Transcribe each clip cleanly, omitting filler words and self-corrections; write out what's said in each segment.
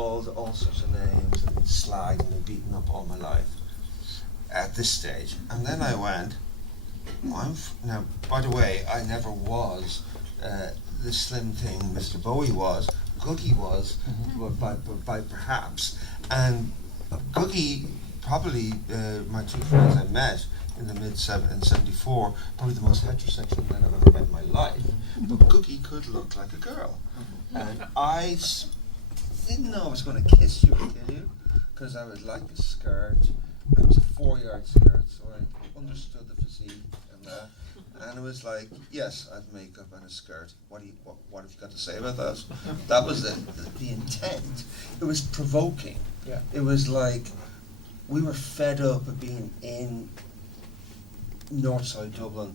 called all sorts of names and been slagged and been beaten up all my life at this stage. And then I went, now, by the way, I never was the slim thing Mr. Bowie was, Googie was, by perhaps. And Googie, probably my two friends I met in the in 74, probably the most heterosexual men I've ever met in my life. But Googie could look like a girl. And I didn't know I was going to kiss you or kill you, because I would like a skirt. It was a 4-yard skirt, so I understood the physique and that. And it was like, yes, I have makeup and a skirt. What have you got to say about that? That was the intent. It was provoking. Yeah. It was like we were fed up of being in Northside Dublin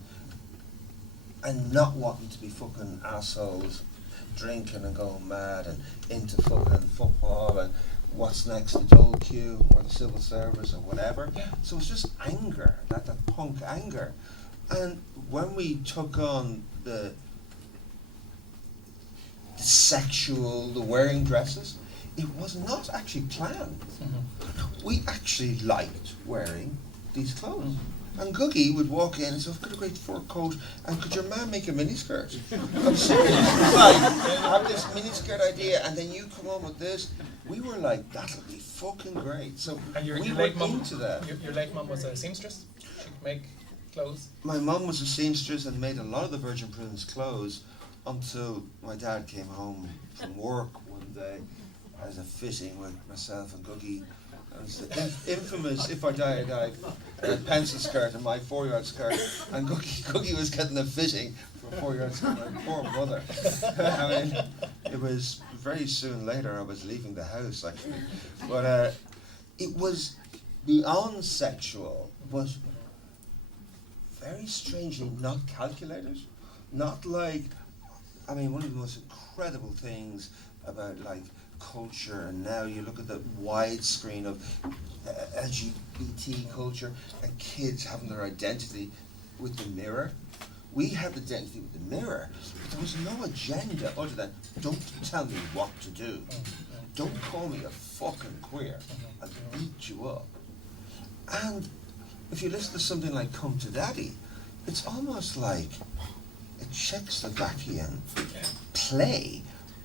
and not wanting to be fucking assholes, drinking and going mad and into fucking football and what's next, the Dole Queue or the civil service or whatever. So it was just anger, that punk anger. And when we took on the sexual, the wearing dresses, it was not actually planned. Mm-hmm. We actually liked wearing these clothes. Mm-hmm. And Googie would walk in and say, I've got a great fur coat, and could your man make a miniskirt? I'm serious. Like, I have this miniskirt idea, and then you come on with this. We were like, that'll be fucking great. So and we were into that. Your late mum was a seamstress? She could make clothes? My mum was a seamstress and made a lot of the Virgin Prunes clothes until my dad came home from work one day as a fitting with myself and Googie. And it's the infamous "If I Die, I Die" pencil skirt and my 4-yard skirt, and Googie was getting a fitting for a 4-yard skirt. My poor mother. I mean, it was very soon later. I was leaving the house actually, but it was beyond sexual, but very strangely not calculated. Not like, I mean, one of the most incredible things about like culture, and now you look at the widescreen of LGBT culture and kids having their identity with the mirror. We had identity with the mirror, but there was no agenda other than don't tell me what to do. Don't call me a fucking queer. I'll beat you up. And if you listen to something like Come to Daddy, it's almost like a Czechoslovakian play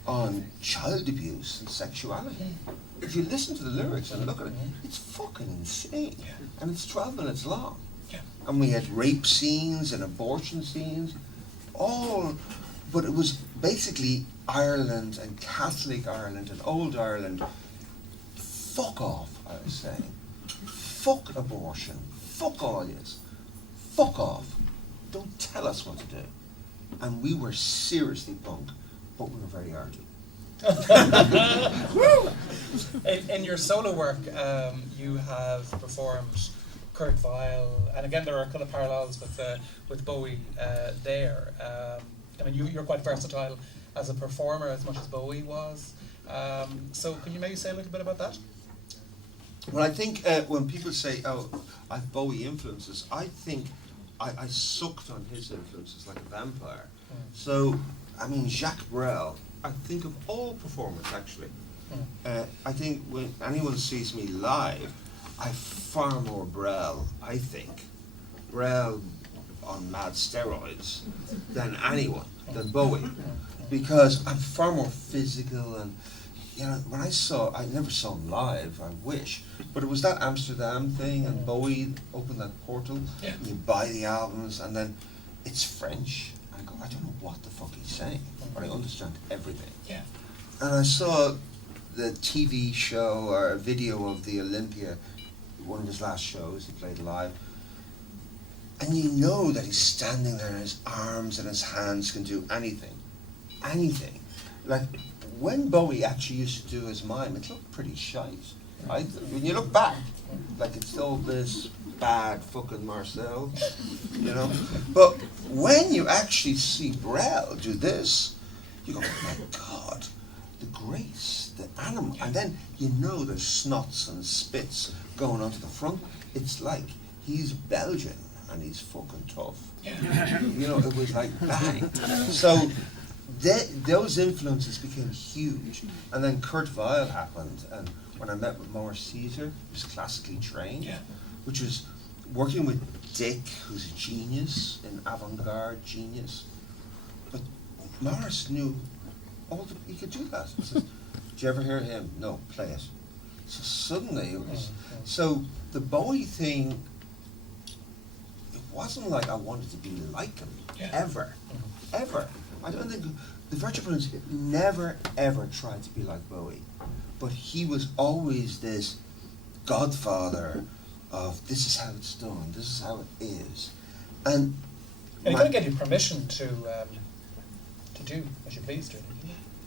on child abuse and sexuality. If you listen to the lyrics and look at it, it's fucking insane. And it's 12 minutes long. And we had rape scenes and abortion scenes, all, but it was basically Ireland and Catholic Ireland and old Ireland. Fuck off, I was saying. Fuck abortion. Fuck all this. Fuck off. Don't tell us what to do. And we were seriously punk, but we were very arty. In your solo work, you have performed Kurt Weill, and again there are kind of parallels with Bowie there. I mean, you're quite versatile as a performer as much as Bowie was. So can you maybe say a little bit about that? Well, I think when people say, oh, I have Bowie influences, I think I sucked on his influences like a vampire. So, I mean, Jacques Brel, I think of all performers actually. I think when anyone sees me live, I have far more Brel, I think, Brel on mad steroids than anyone, than Bowie. Because I'm far more physical and, you know, when I never saw him live, I wish, but it was that Amsterdam thing and Bowie opened that portal, and you buy the albums and then it's French. I go, I don't know what the fuck he's saying, but I understand everything. Yeah. And I saw the TV show or a video of the Olympia, one of his last shows, he played live. And you know that he's standing there and his arms and his hands can do anything. Anything. Like, when Bowie actually used to do his mime, it looked pretty shite. When you look back, like it's all this bad fucking Marcel, you know? But when you actually see Brel do this, you go, oh my God, the grace, the animal. And then you know there's snots and spits going onto the front. It's like he's Belgian and he's fucking tough. You know, it was like bang. So those influences became huge. And then Kurt Weill happened, and when I met with Morris Caesar, he was classically trained, which was working with Dick, who's a genius, an avant-garde genius. But Morris knew he could do that. He says, "Do you ever hear him?" "No, play it." So suddenly it was, so the Bowie thing, it wasn't like I wanted to be like him, ever. I don't think, the Virgin Prunes never ever tried to be like Bowie, but he was always this godfather of this is how it's done, this is how it is. And he couldn't get you permission to do as you pleased, really.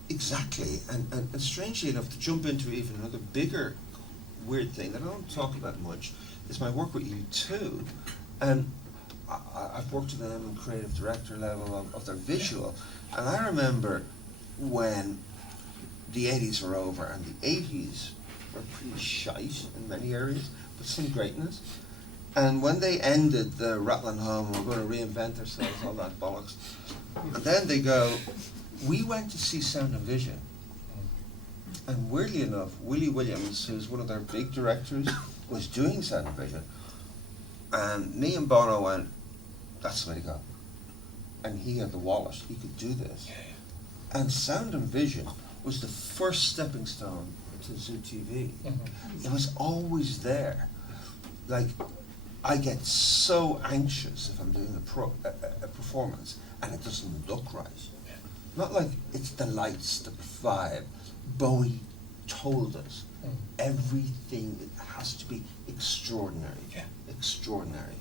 Exactly, and strangely enough, to jump into even another bigger weird thing that I don't talk about much is my work with U2, and I've worked with them on creative director level of their visual, and I remember when the 80s were over, and the 80s were pretty shite in many areas, but some greatness. And when they ended the Rattling Home, we're going to reinvent ourselves, all that bollocks, and then they go, we went to see Sound and Vision, and weirdly enough, Willie Williams, who's one of their big directors, was doing Sound and Vision, and me and Bono went, that's the way to go. And he had the wallet, he could do this. And Sound and Vision was the first stepping stone to Zoo TV. It was always there. Like, I get so anxious if I'm doing a performance and it doesn't look right. Not like it's the lights, the vibe. Bowie told us everything it has to be extraordinary. Extraordinary.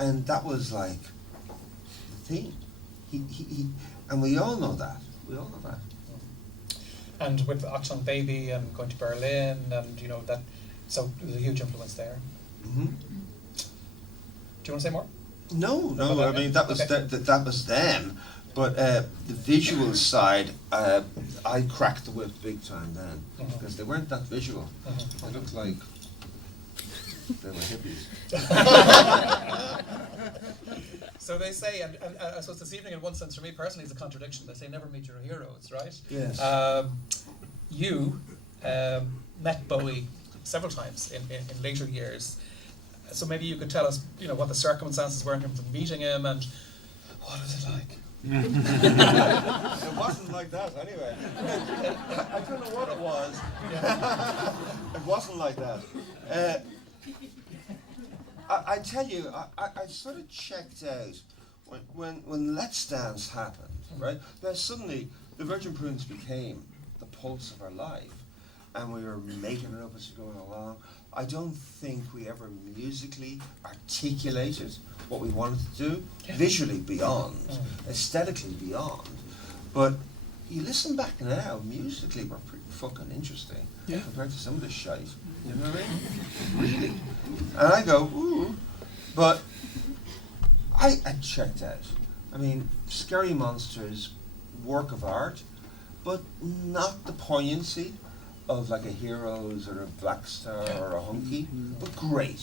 And that was like the theme. He and we all know that. We all know that. And with Achtung Baby and going to Berlin and that, so there's a huge influence there. Mm-hmm. Do you want to say more? No. I mean that was that was them. But the visual side, I cracked the whip big time then, because they weren't that visual. They looked like they were hippies. So they say, and I suppose this evening in one sense for me personally is a contradiction, they say never meet your heroes, right? Yes. You met Bowie several times in later years. So maybe you could tell us, what the circumstances were in terms of meeting him and what was it like? It wasn't like that anyway. I don't know what it was. It wasn't like that. I tell you, I sort of checked out when Let's Dance happened, right? Now suddenly the Virgin Prunes became the pulse of our life, and we were making it up as we were going along. I don't think we ever musically articulated what we wanted to do, visually beyond, aesthetically beyond. But you listen back now, musically we're pretty fucking interesting compared to some of the shite. You know what I mean? Really. And I go, ooh. But I checked out. I mean, Scary Monsters, work of art, but not the poignancy of like a Heroes or a Black Star or a Hunky, but great.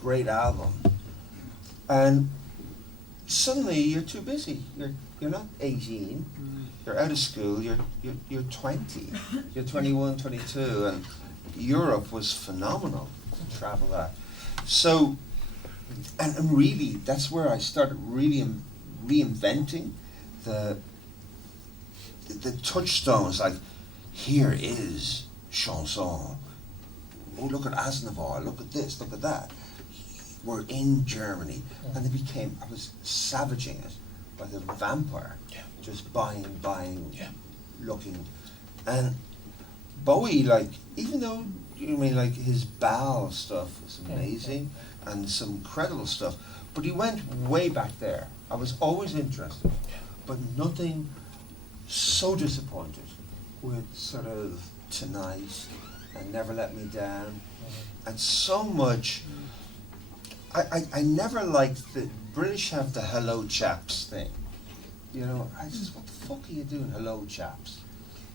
Great album. And suddenly you're too busy. You're not 18. You're out of school. You're 20. You're 21, 22, and Europe was phenomenal to travel at. So, and really, that's where I started really reinventing the touchstones. Like, here is chanson. Oh, look at Aznavour. Look at this. Look at that. We're in Germany, and I was savaging it by the vampire, just buying, looking, and Bowie, like, even though his Baal stuff was amazing and some incredible stuff, but he went way back there. I was always interested, but nothing so disappointed with sort of Tonight and Never Let Me Down, and so much. I never liked the British have the hello chaps thing. I just, what the fuck are you doing, hello chaps?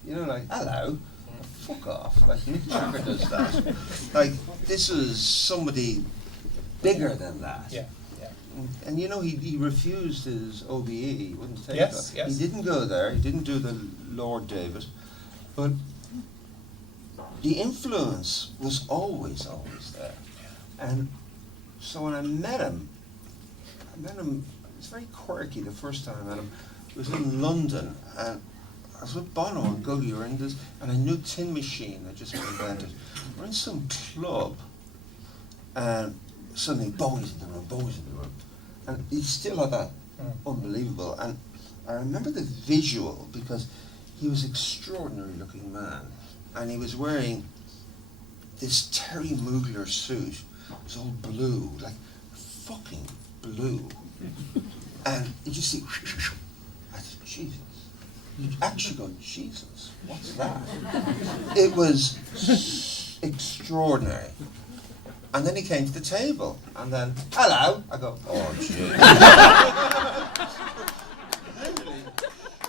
Like, hello, fuck off. Like, Mick Jagger does that. Like, this is somebody bigger than that. And you know, he refused his OBE, he wouldn't take Yes, that. yes. He didn't go there, he didn't do the Lord David, but the influence was always there. And so when I met him, it was very quirky the first time I met him. It was in London, and I was with Bono and Googie, we were in this, and a new tin machine had just been invented. We're in some club, and suddenly Bowie's in the room, and he still had that unbelievable. And I remember the visual because he was an extraordinary looking man, and he was wearing this Terry Mugler suit. It was all blue, like fucking blue, and you just see. I said, Jesus. You actually go, Jesus, what's that? It was extraordinary. And then he came to the table, and then, hello. I go, oh, jeez. Literally,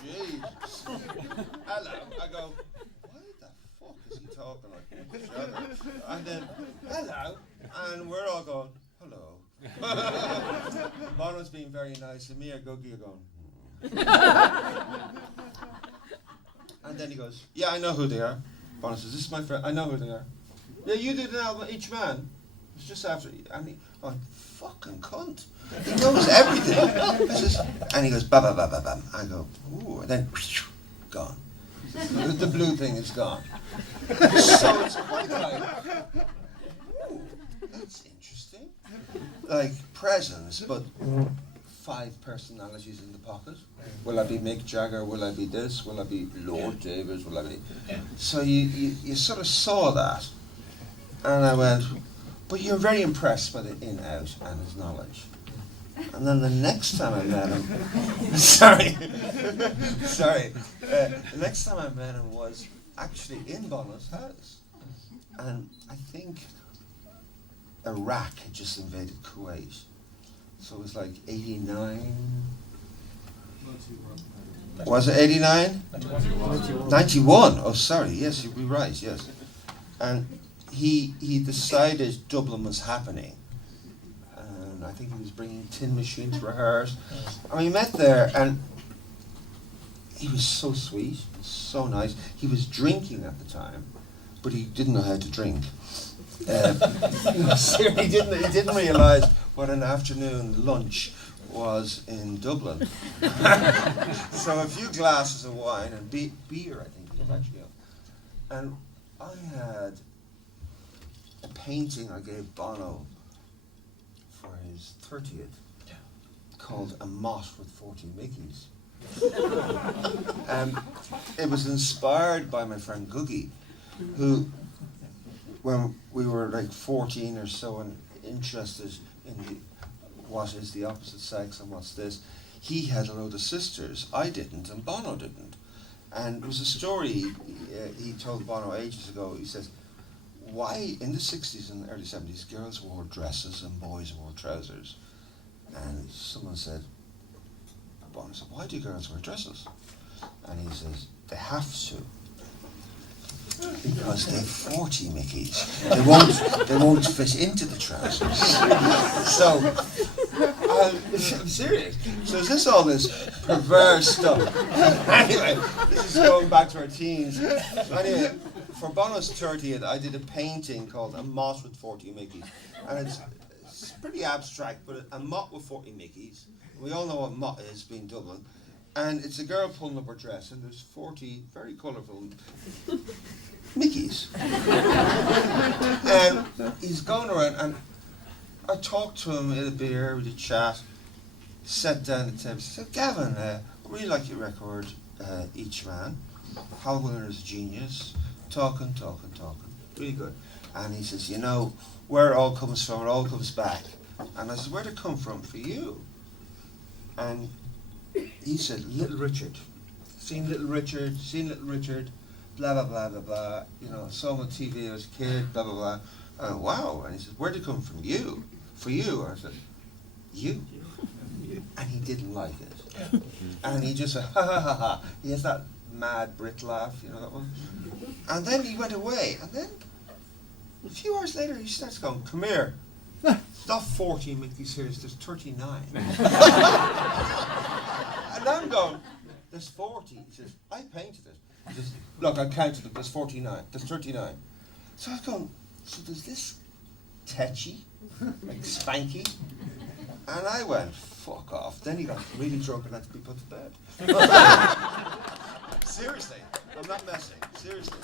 Jesus. Hello. I go, why the fuck is he talking like this? And then, hello. And we're all going, hello. Bono's being very nice, and me or Googie are going, and then he goes, yeah, I know who they are. Bono says, this is my friend, I know who they are. Yeah, you did an album, each man. It's just after, and he, I'm fucking cunt. He knows everything. I says, and he goes, ba ba ba ba ba. I go, ooh, and then, gone. The blue thing is gone. So it's quite like, ooh, that's interesting. Like presence, but 5 personalities in the pocket. Will I be Mick Jagger? Will I be this? Will I be Lord David? Will I be? So you sort of saw that, and I went, but you're very impressed by the in-out and his knowledge. And then the next time I met him, sorry, the next time I met him was actually in Bono's house, and I think Iraq had just invaded Kuwait. So it was like 89. Was it 89? 91. Oh, sorry. Yes, you'd be right. Yes. And he decided Dublin was happening. And I think he was bringing tin machine to rehearse. And we met there, and he was so sweet, so nice. He was drinking at the time, but he didn't know how to drink. He didn't realise what an afternoon lunch was in Dublin. So a few glasses of wine and beer, I think, actually. And I had a painting I gave Bono for his 30th called A Mott with 40 Mickeys. It was inspired by my friend Googie, who, when we were like 14 or so and interested in what is the opposite sex and what's this, he had a load of sisters. I didn't, and Bono didn't. And it was a story he told Bono ages ago. He says, why in the 60s and early 70s girls wore dresses and boys wore trousers? And someone said, Bono said, why do girls wear dresses? And he says, they have to. Because they're 40 Mickeys. They won't fit into the trousers. So, I'm serious. So is this all this perverse stuff? Anyway, this is going back to our teens. So anyway, for Bono's 30th, I did a painting called A Mott with 40 Mickeys. And it's pretty abstract, but a mott with 40 Mickeys. We all know what mott is, being Dublin. And it's a girl pulling up her dress, and there's 40 very colourful Mickeys. And he's going around, and I talked to him at a beer, we did chat, sat down at the table, said, Gavin, I really like your record, Each Man. Hal Wilner's a genius, talking, really good. And he says, you know, where it all comes from, it all comes back. And I said, where'd it come from for you? And he said, Little Richard. Seen Little Richard, blah, blah, blah, blah, blah. You know, saw him on TV as a kid, blah, blah, blah. Wow. And he said, where'd it come from? You. For you. And I said, you. And he didn't like it. And he just said, ha, ha, ha, ha. He has that mad Brit laugh, you know that one? And then he went away. And then, a few hours later, he starts going, come here. Not 40, make these serious, there's 39. And I'm going, there's 40. He says, I painted it. He says, look, I counted it, there's 49, there's 39. So I was going, so there's this tetchy, like spanky. And I went, fuck off. Then he got really drunk and had to be put to bed. Seriously, I'm not messing, seriously.